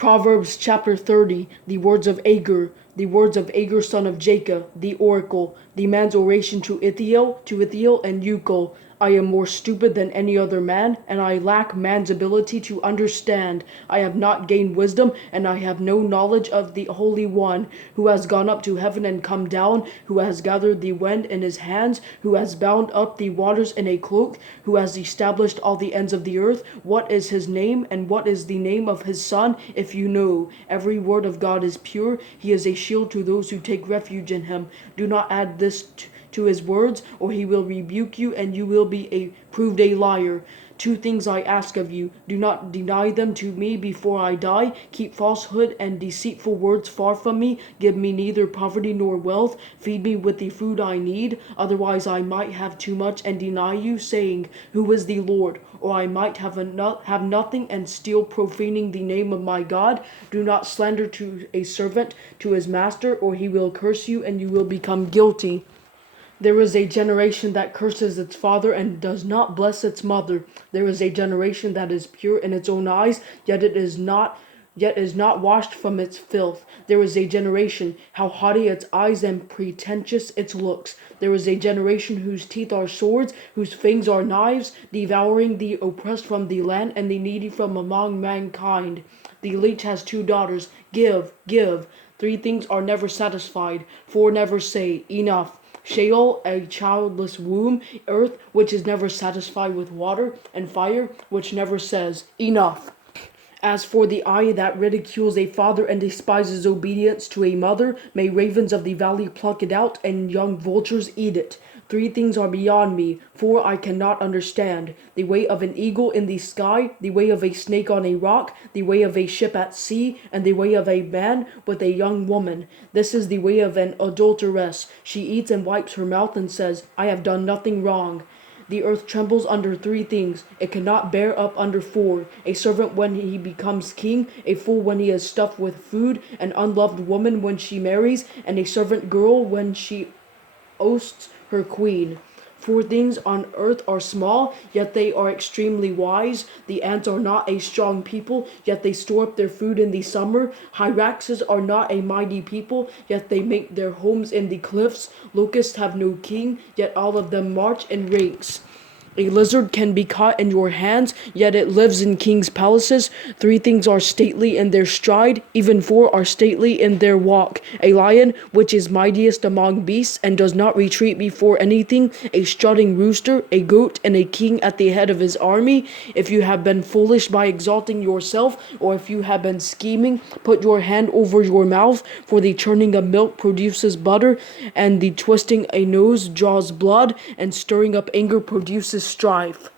Proverbs Chapter 30, the words of Agur, son of Jacob, the oracle, the man's oration to Ithiel and Ucal. I am more stupid than any other man, and I lack man's ability to understand. I have not gained wisdom, and I have no knowledge of the Holy One, who has gone up to heaven and come down, who has gathered the wind in his hands, who has bound up the waters in a cloak, who has established all the ends of the earth. What is his name, and what is the name of his son? If you know, every word of God is pure. He is a shield to those who take refuge in him. Do not add this to his words, or he will rebuke you, and you will be proved a liar. Two things I ask of you. Do not deny them to me before I die. Keep falsehood and deceitful words far from me. Give me neither poverty nor wealth. Feed me with the food I need. Otherwise I might have too much and deny you, saying, Who is the Lord? Or I might have nothing and still profaning the name of my God. Do not slander to a servant to his master, or he will curse you, and you will become guilty. There is a generation that curses its father and does not bless its mother. There is a generation that is pure in its own eyes, yet is not washed from its filth. There is a generation, how haughty its eyes and pretentious its looks. There is a generation whose teeth are swords, whose fangs are knives, devouring the oppressed from the land and the needy from among mankind. The leech has two daughters. Give, give. Three things are never satisfied. Four never say, Enough. Sheol, a childless womb, earth, which is never satisfied with water, and fire, which never says, Enough. As for the eye that ridicules a father and despises obedience to a mother, may ravens of the valley pluck it out, and young vultures eat it. Three things are beyond me, four I cannot understand. The way of an eagle in the sky, the way of a snake on a rock, the way of a ship at sea, and the way of a man with a young woman. This is the way of an adulteress. She eats and wipes her mouth and says, I have done nothing wrong. The earth trembles under three things. It cannot bear up under four. A servant when he becomes king, a fool when he is stuffed with food, an unloved woman when she marries, and a servant girl when she oasts her queen. Four things on earth are small, yet they are extremely wise. The ants are not a strong people, yet they store up their food in the summer. Hyraxes are not a mighty people, yet they make their homes in the cliffs. Locusts have no king, yet all of them march in ranks. A lizard can be caught in your hands, yet it lives in kings' palaces. Three things are stately in their stride, even four are stately in their walk. A lion, which is mightiest among beasts, and does not retreat before anything. A strutting rooster, a goat, and a king at the head of his army. If you have been foolish by exalting yourself, or if you have been scheming, put your hand over your mouth, for the churning of milk produces butter, and the twisting a nose draws blood, and stirring up anger produces strife.